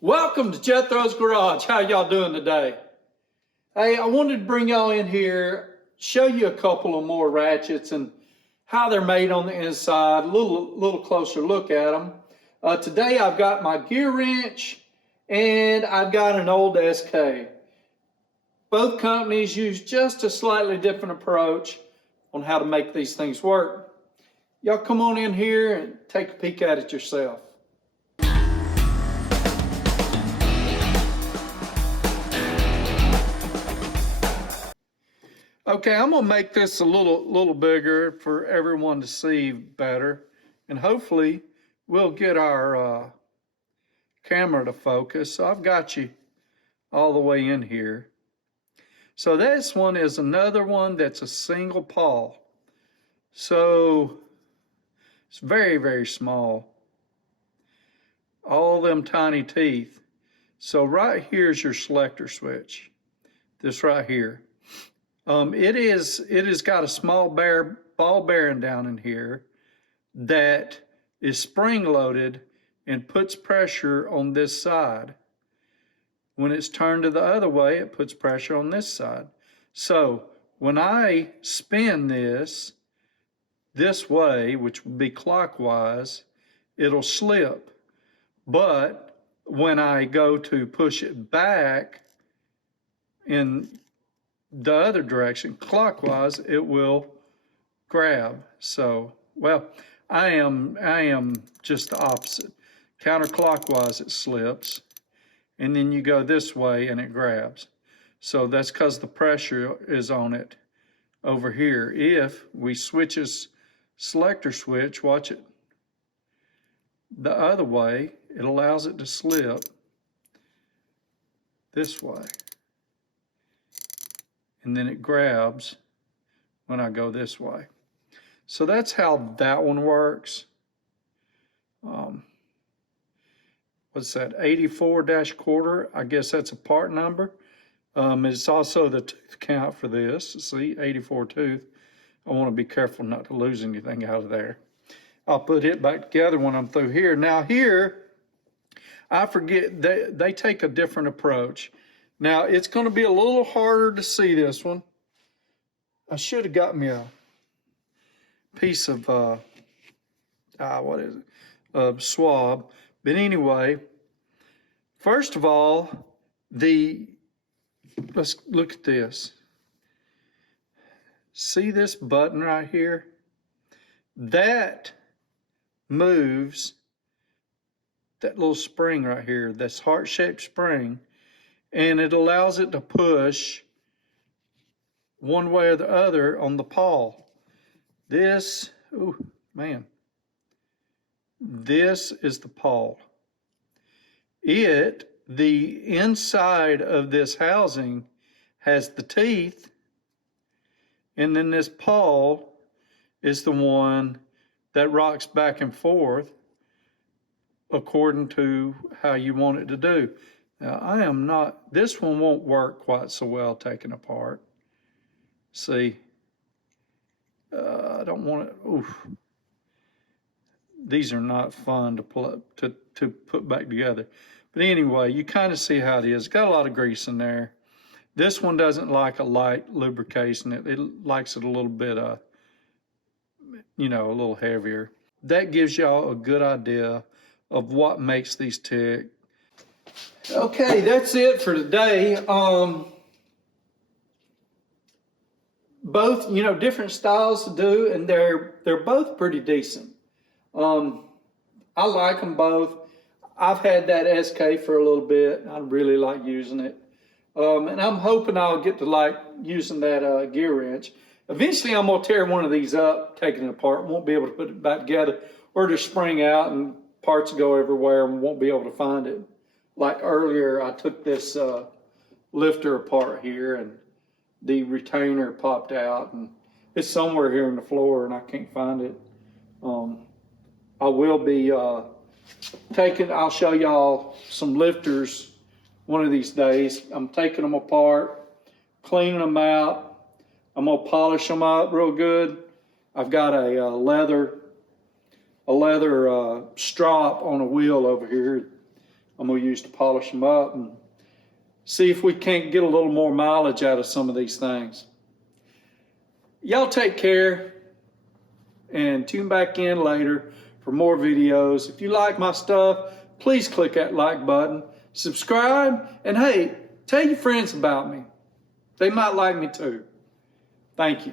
Welcome to Jethro's Garage. How y'all doing today? Hey, I wanted to bring y'all in here, show you a couple of more ratchets and how they're made on the inside, a little closer look at them. Today I've got my Gearwrench and I've got an old SK. Both companies use just a slightly different approach on how to make these things work. Y'all come on in here and take a peek at it yourself. Okay, I'm gonna make this a little bigger for everyone to see better, and hopefully we'll get our camera to focus. So I've got you all the way in here. So this one is another one that's a single paw. So it's very, very small. All them tiny teeth. So right here's your selector switch. This right here. It has got a small ball bearing down in here that is spring loaded and puts pressure on this side. When it's turned to the other way, it puts pressure on this side. So when I spin this way, which would be clockwise, it'll slip. But when I go to push it back in the other direction, clockwise, it will grab. So, well, I am just the opposite. Counterclockwise, it slips, and then you go this way and it grabs. So that's because the pressure is on it over here. If we switch this selector switch, watch it, the other way, it allows it to slip this way. And then it grabs when I go this way. So that's how that one works. What's that, 84-quarter? I guess that's a part number. It's also the tooth count for this. See, 84 tooth. I want to be careful not to lose anything out of there. I'll put it back together when I'm through here. Now here, I forget, they take a different approach. Now, it's going to be a little harder to see this one. I should have got me a piece of, what is it? Swab. But anyway, first of all, let's look at this. See this button right here? That moves that little spring right here, this heart-shaped spring, and it allows it to push one way or the other on the paw. This, oh man, this is the paw. The inside of this housing has the teeth, and then this paw is the one that rocks back and forth according to how you want it to do. Now, this one won't work quite so well taken apart. See, I don't want to, oof. These are not fun to put back together. But anyway, you kind of see how it is. Got a lot of grease in there. This one doesn't like a light lubrication. It likes it a little bit, a little heavier. That gives y'all a good idea of what makes these tick. Okay, that's it for today. Both, different styles to do, and they're both pretty decent. I like them both. I've had that SK for a little bit. I really like using it. And I'm hoping I'll get to like using that Gearwrench. Eventually I'm gonna tear one of these up, taking it apart, won't be able to put it back together, or just spring out and parts go everywhere and won't be able to find it. Like earlier, I took this lifter apart here and the retainer popped out, and it's somewhere here on the floor and I can't find it. I will be I'll show y'all some lifters one of these days. I'm taking them apart, cleaning them out. I'm gonna polish them up real good. I've got a leather strop on a wheel over here. I'm going to use to polish them up and see if we can't get a little more mileage out of some of these things. Y'all take care and tune back in later for more videos. If you like my stuff, please click that like button, subscribe, and hey, tell your friends about me. They might like me too. Thank you.